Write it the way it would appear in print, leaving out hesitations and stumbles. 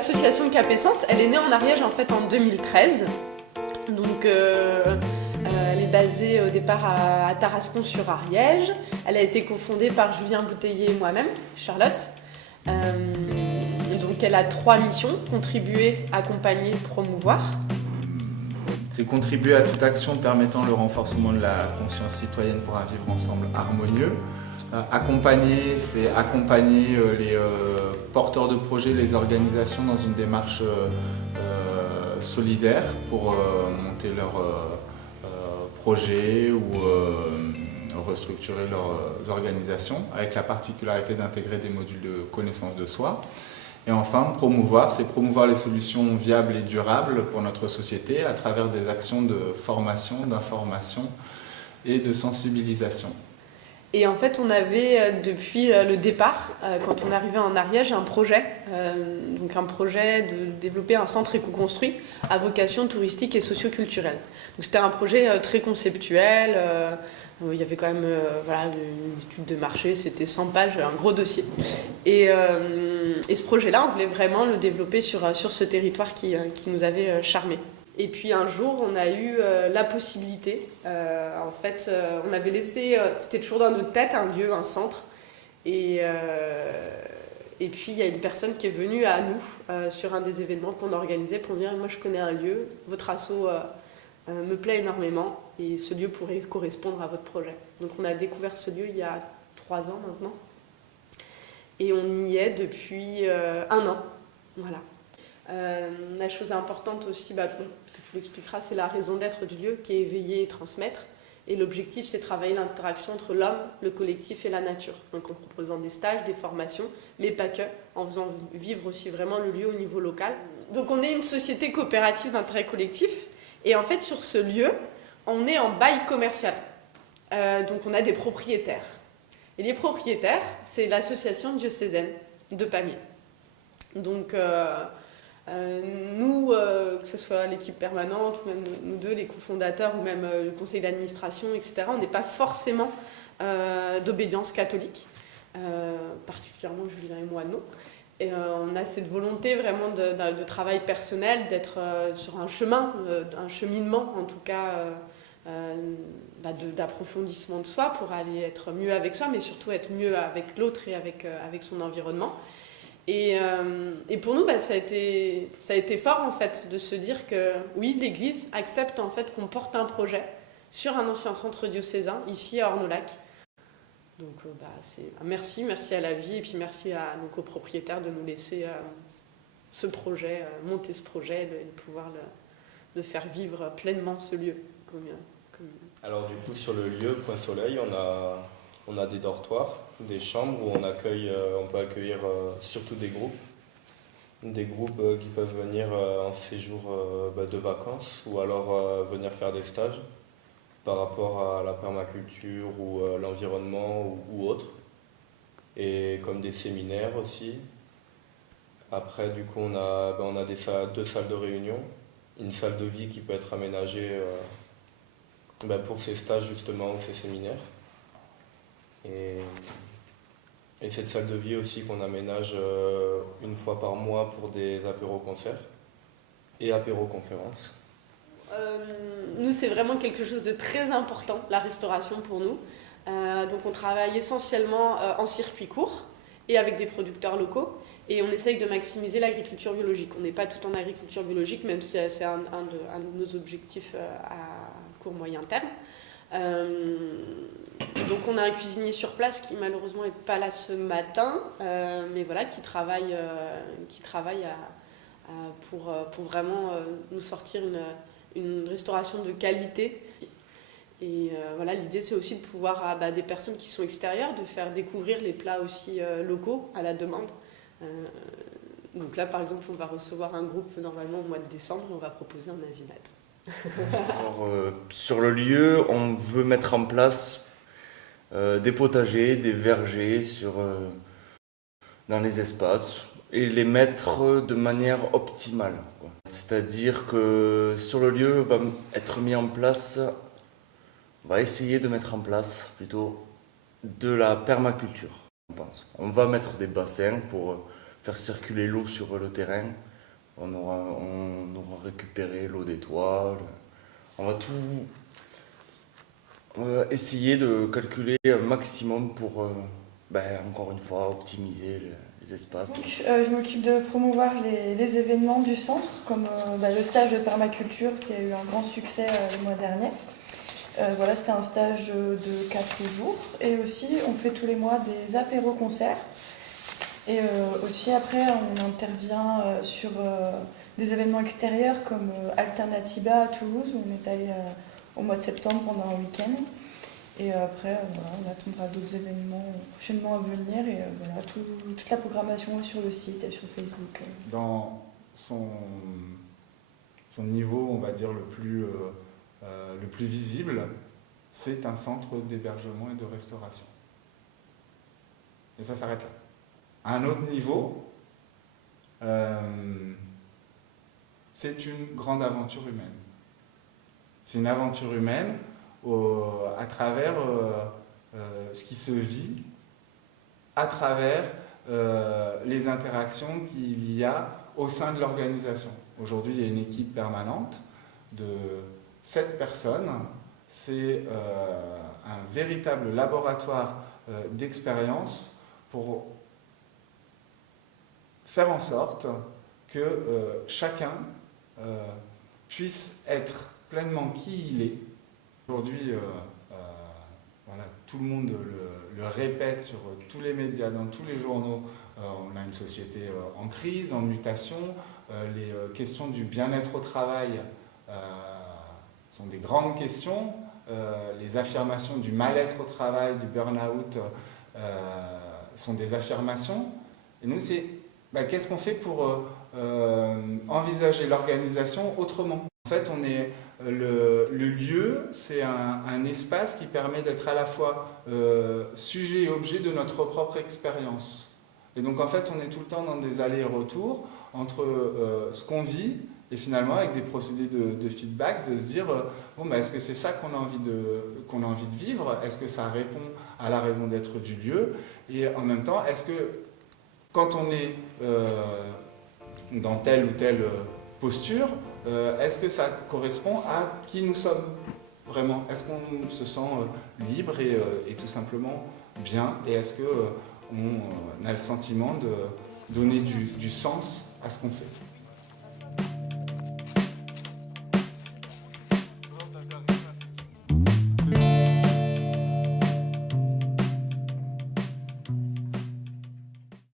l'association Cap Essence, elle est née en Ariège en fait en 2013. Donc elle est basée au départ à Tarascon sur Ariège. Elle a été cofondée par Julien Bouteiller et moi-même, Charlotte. Donc elle a 3 missions: contribuer, accompagner, promouvoir. C'est contribuer à toute action permettant le renforcement de la conscience citoyenne pour un vivre ensemble harmonieux. Accompagner, c'est accompagner les porteurs de projets, les organisations dans une démarche solidaire pour monter leurs projets ou restructurer leurs organisations, avec la particularité d'intégrer des modules de connaissance de soi. Et enfin, promouvoir, c'est promouvoir les solutions viables et durables pour notre société à travers des actions de formation, d'information et de sensibilisation. Et en fait, on avait depuis le départ, quand on arrivait en Ariège, un projet de développer un centre éco-construit à vocation touristique et socio-culturelle. Donc c'était un projet très conceptuel. Il y avait quand même une étude de marché, c'était 100 pages, un gros dossier. Et ce projet-là, on voulait vraiment le développer sur ce territoire qui nous avait charmés. Et puis un jour, on a eu la possibilité, on avait laissé, c'était toujours dans notre tête, un lieu, un centre. Et puis il y a une personne qui est venue à nous sur un des événements qu'on organisait pour dire: moi je connais un lieu, votre asso me plaît énormément et ce lieu pourrait correspondre à votre projet. Donc on a découvert ce lieu il y a 3 ans maintenant. Et on y est depuis 1 an. Voilà. La chose importante aussi, que tu l'expliqueras, c'est la raison d'être du lieu qui est éveiller et transmettre. Et l'objectif, c'est de travailler l'interaction entre l'homme, le collectif et la nature. Donc en proposant des stages, des formations, mais pas que, en faisant vivre aussi vraiment le lieu au niveau local. Donc on est une société coopérative d'intérêt collectif. Et en fait, sur ce lieu, on est en bail commercial. Donc on a des propriétaires. Et les propriétaires, c'est l'association diocésaine de Pamiers. Donc nous, que ce soit l'équipe permanente, ou même nous deux, les cofondateurs, ou même le conseil d'administration, etc., on n'est pas forcément d'obédience catholique, particulièrement Julien et moi, non. Et on a cette volonté vraiment de travail personnel, d'être sur un chemin, un cheminement en tout cas, d'approfondissement de soi pour aller être mieux avec soi, mais surtout être mieux avec l'autre et avec son environnement. Et pour nous, ça a été fort en fait de se dire que oui, l'Église accepte en fait qu'on porte un projet sur un ancien centre diocésain ici à Ornolac. Donc merci à la vie et puis merci à nos copropriétaires de nous laisser ce projet, monter ce projet et de pouvoir de faire vivre pleinement ce lieu. Alors du coup sur le lieu Point Soleil, on a des dortoirs, des chambres où on peut accueillir surtout des groupes qui peuvent venir en séjour de vacances ou alors venir faire des stages par rapport à la permaculture ou l'environnement ou autre, et comme des séminaires aussi. Après du coup on a 2 salles de réunion, une salle de vie qui peut être aménagée pour ces stages justement ou ces séminaires. Et cette salle de vie aussi qu'on aménage 1 fois par mois pour des apéros-concerts et apéros-conférences. Nous, c'est vraiment quelque chose de très important, la restauration pour nous. Donc on travaille essentiellement en circuit court et avec des producteurs locaux. Et on essaye de maximiser l'agriculture biologique. On n'est pas tout en agriculture biologique, même si c'est un de nos objectifs à court-moyen terme. Donc on a un cuisinier sur place qui malheureusement n'est pas là ce matin, mais voilà, qui travaille pour vraiment nous sortir une restauration de qualité. Et l'idée c'est aussi de pouvoir à des personnes qui sont extérieures, de faire découvrir les plats aussi locaux à la demande. Donc là par exemple on va recevoir un groupe normalement au mois de décembre et on va proposer un asinat. Alors, sur le lieu, on veut mettre en place des potagers, des vergers dans les espaces et les mettre de manière optimale. C'est-à-dire que sur le lieu va être mis en place, on va essayer de mettre en place plutôt de la permaculture, on pense. On va mettre des bassins pour faire circuler l'eau sur le terrain on aura récupéré l'eau des toiles. On va essayer de calculer un maximum pour, encore une fois, optimiser les espaces. Donc, je m'occupe de promouvoir les événements du centre, comme le stage de permaculture qui a eu un grand succès le mois dernier. Voilà, c'était un stage de 4 jours. Et aussi, on fait tous les mois des apéros-concerts. Et aussi, après, on intervient sur des événements extérieurs comme Alternativa à Toulouse, où on est allé au mois de septembre pendant un week-end. Et après, on attendra d'autres événements prochainement à venir. Et toute la programmation est sur le site et sur Facebook. Dans son niveau, on va dire, le plus visible, c'est un centre d'hébergement et de restauration. Et ça s'arrête là. À un autre niveau, c'est une grande aventure humaine. C'est une aventure humaine à travers ce qui se vit, à travers les interactions qu'il y a au sein de l'organisation. Aujourd'hui, il y a une équipe permanente de 7 personnes. C'est un véritable laboratoire d'expérience pour faire en sorte que chacun puisse être pleinement qui il est. Aujourd'hui, tout le monde le répète sur tous les médias, dans tous les journaux. On a une société en crise, en mutation. Les questions du bien-être au travail sont des grandes questions. Les affirmations du mal-être au travail, du burn-out, sont des affirmations. Et nous, c'est qu'est-ce qu'on fait pour envisager l'organisation autrement? En fait, le lieu, c'est un espace qui permet d'être à la fois sujet et objet de notre propre expérience. Et donc, en fait, on est tout le temps dans des allers-retours entre ce qu'on vit et finalement, avec des procédés de feedback, de se dire est-ce que c'est ça qu'on a envie de vivre? Est-ce que ça répond à la raison d'être du lieu? Et en même temps, est-ce que quand on est dans telle ou telle posture, est-ce que ça correspond à qui nous sommes vraiment? Est-ce qu'on se sent libre et tout simplement bien? Et est-ce qu'on a le sentiment de donner du sens à ce qu'on fait?